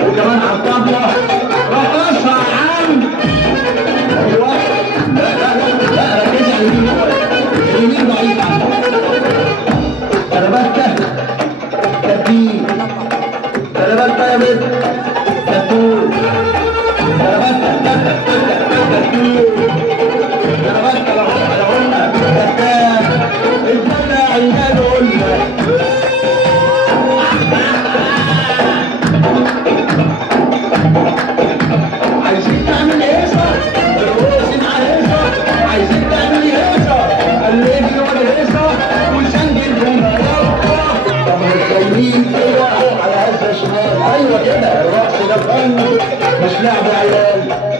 وكمان على الطبلة رقصها يا عم. ايوه لا ركزي على اليمين شوية، اليمين ضعيف عنك. كربتة كتير، كربتة يا بنت كتور، كربتة كتير، كربتة لو قلنا كتاب الفتى عيال قلنا. عايزين تعمل هيصة الروسي مع هيصة، عايزين تعمل هيصة قلبي ولا هيصة وسنجل بونا يلا. طب متخيلين كده على هزة شمال؟ ايوه كده الرقص ده فن مش لعب عيال.